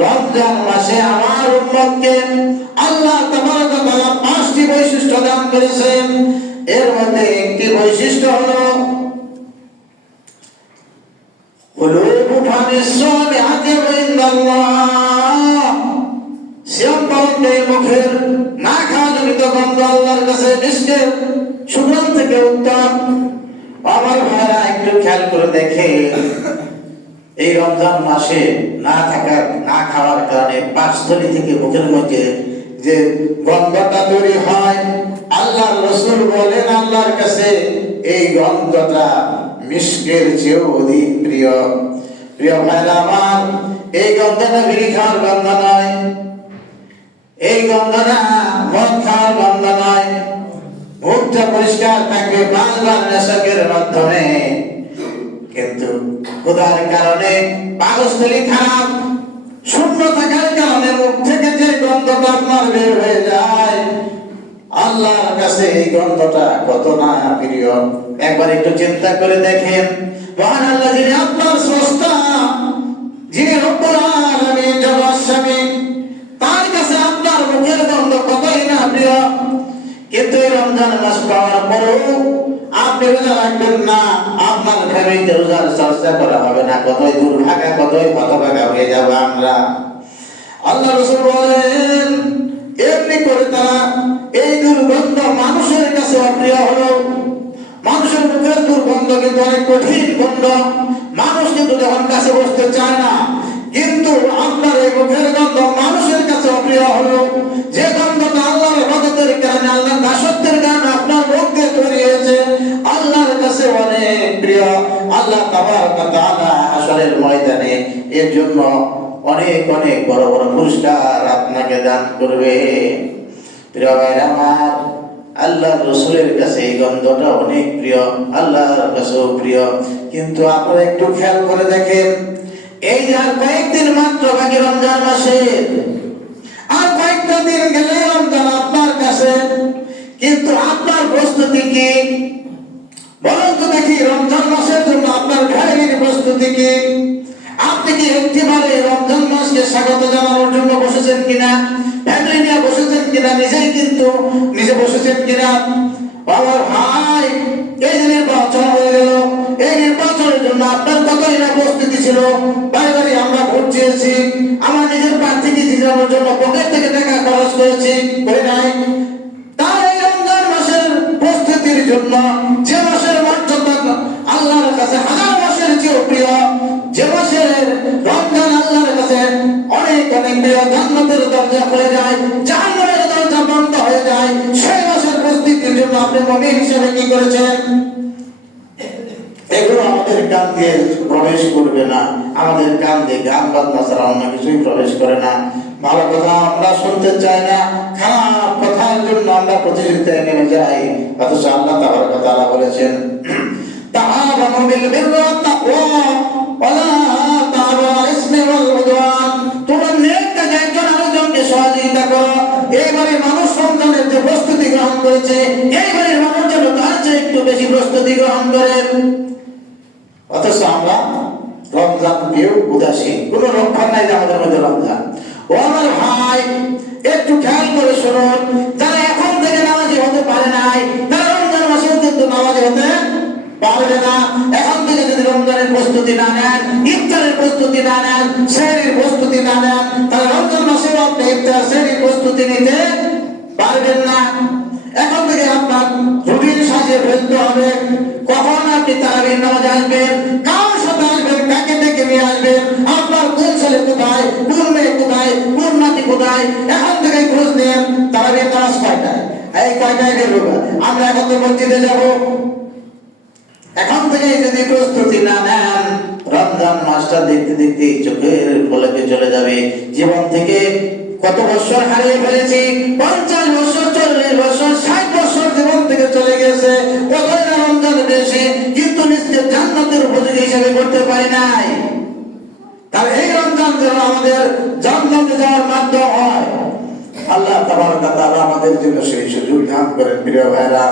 রমজান মাসে আমার উম্মতকে আল্লাহ তাবারক ওয়া তাআলা পাঁচটি বৈশিষ্ট্য দান করেছেন এর মধ্যে একটি বৈশিষ্ট্য হলো قلوب فم الصالحة عند الله সিয়াম পালনকারী মুখের না খাওয়া জনিত গন্ধ আল্লাহর কাছে মিষ্টের সুগন্ধ থেকে উত্তম আমার ভাইরা একটু খেয়াল করে দেখে এই রমজান মাসে না থাকার, না খাওয়ার কারণে পাঁচতলি থেকে মুখের মধ্যে যে গন্ধটা তৈরি হয় আল্লাহ রসুল বলেন আল্লাহর কাছে, এই গন্ধটা মিষ্কের চেয়েও অধিক প্রিয়। প্রিয় ভাইরা আমার, এই গন্ধটা বিড়ি খাওয়ার গন্ধ নয়। এই গন্ধটা মদ খাওয়ার গন্ধ নয়। মুখটা পরিষ্কার থাকবে বারবার নেশকের মাধ্যমে। কিন্তু খোদার কারণে পাগস্থলী খারাপ। শূন্য থাকার কারণে মুখ থেকে যে গন্ধটা আপনার বের হয়ে যায়, আল্লাহর কাছে এই গন্ধটা কত না প্রিয়। একবার একটু চিন্তা করে দেখেন। মহান আল্লাহ যিনি আপনার স্রষ্টা, যিনি রব্বুল আলামিন জগৎ স্বামী তার কাছে আপনার মুখের গন্ধ কতই না প্রিয়। কিন্তু এই রমজান মাস পাওয়ার পরেও আপনি রোজা রাখবেন না আপনার ফ্যামিলিতে রোজার চর্চা করা হবে না। কতই দুর্ভাগা কতই হতভাগা হয়ে যাবে আমরা। আল্লাহ রসুল বলেন, এমনি করে তারা এই দুর্গন্ধ মানুষের কাছে অপ্রিয় হলো। মানুষের মুখের দুর্গন্ধ কিন্তু অনেক কঠিন গন্ধ। মানুষ কিন্তু যখন কাছে বসতে চায় না, কিন্তু আপনার এই মুখের গন্ধ মানুষের কাছে অপ্রিয় হলো। যে হাসরের ময়দানে এর জন্য অনেক অনেক বড় বড় পুরস্কার আপনাকে দান করবে। প্রিয় ভাইরা আমার আল্লাহ রসুলের কাছে এই গন্ধটা অনেক প্রিয়, আল্লাহর কাছেও প্রিয়। কিন্তু আপনারা একটু খেয়াল করে দেখেন, এই যার কয়েকদিন মাত্র বাকি রমজান মাসে কিন্তু নিজে বসেছেন কিনা? আমার ভাই, এই যে নির্বাচন হয়ে গেল, এই নির্বাচনের জন্য আপনার কতই না প্রস্তুতি ছিল? বাড়ি আমরা ভোট চেয়েছি, আমার নিজের জন্য পকেট থেকে টাকা খরচ করেছি, করে নাই। তার এই রমজান মাসের জন্য যে মাসের মর্যাদা আল্লাহর কাছে, হাজার মাসের চেয়েও প্রিয়, যে মাসের রমজান আল্লাহর কাছে অনেক অনেক প্রিয়, জান্নাতের দরজা খুলে যায় বন্ধ হয়ে যায়। সেই মাসের প্রস্তুতির জন্য আপনি মমিন হিসেবে কি করেছেন? এগুলো আমাদের কান দিয়ে প্রবেশ করবে না। আমাদের কান দিয়ে গান বাজনা ছাড়া অন্য কিছুই প্রবেশ করে না। ভালো কথা, আমরা শুনতে চাই না। খারাপ কথার জন্য আমরা প্রতিযোগিতায় নেমে যাই। অথচ আল্লাহ তাবার কথা বলেছেন তাআবানু বিল বিররি তাকওয়া, ওয়ালা আলাল ইসমি ওয়াল করেছে এইবারে মানুষ যেন তার চেয়ে একটু বেশি প্রস্তুতি গ্রহণ করেন। অথচ আমরা রমজান পেয়েও উদাসীন, কোনো রক্ষা নাই আমাদের মধ্যে রমজান। ও আমার ভাই, একটু খেয়াল করে শুনুন, যারা এখন থেকে নামাজি হতে পারে নাই, তারা রমজান মাসেও কিন্তু নামাজি হতে পারবে না। এখন থেকে যদি রমজানের প্রস্তুতি না নেন, ইফতারের প্রস্তুতি না নেন শ্রেণির প্রস্তুতি না নেন, তাহলে রমজান মাসেও আপনি ইফতার শ্রেণির প্রস্তুতি নিতে পারবেন না। এখন থেকে আপনার রুটিন ফেলতে হবে। কখন আপনি নামাজে আসবেন, কার সাথে আসবেন, কাকে ডেকে নিয়ে আসবেন, আপনার কোন ছেলে কোথায়, কোন মেয়ে কোথায়, কোন নাতি কোথায়, এখন থেকে খোঁজ নেন কয়টায়। এই কয়টায় আমরা এখন তো মসজিদে যাব। এখন থেকে যদি প্রস্তুতি না নেন, রমজান মাসটা দেখতে দেখতে চোখের পলকে চলে যাবে। জীবন থেকে কত বছর হারিয়ে ফেলেছি? পঞ্চাশ বছর জান্নাতের উপযোগী হিসেবে করতে পারি নাই। তাহলে এই রমজান যেন আমাদের জান্নাতে যাওয়ার মাধ্যম হয়। আল্লাহ তাবার আমাদের জন্য সেই সুযোগ দান করেন প্রিয় ভাইরা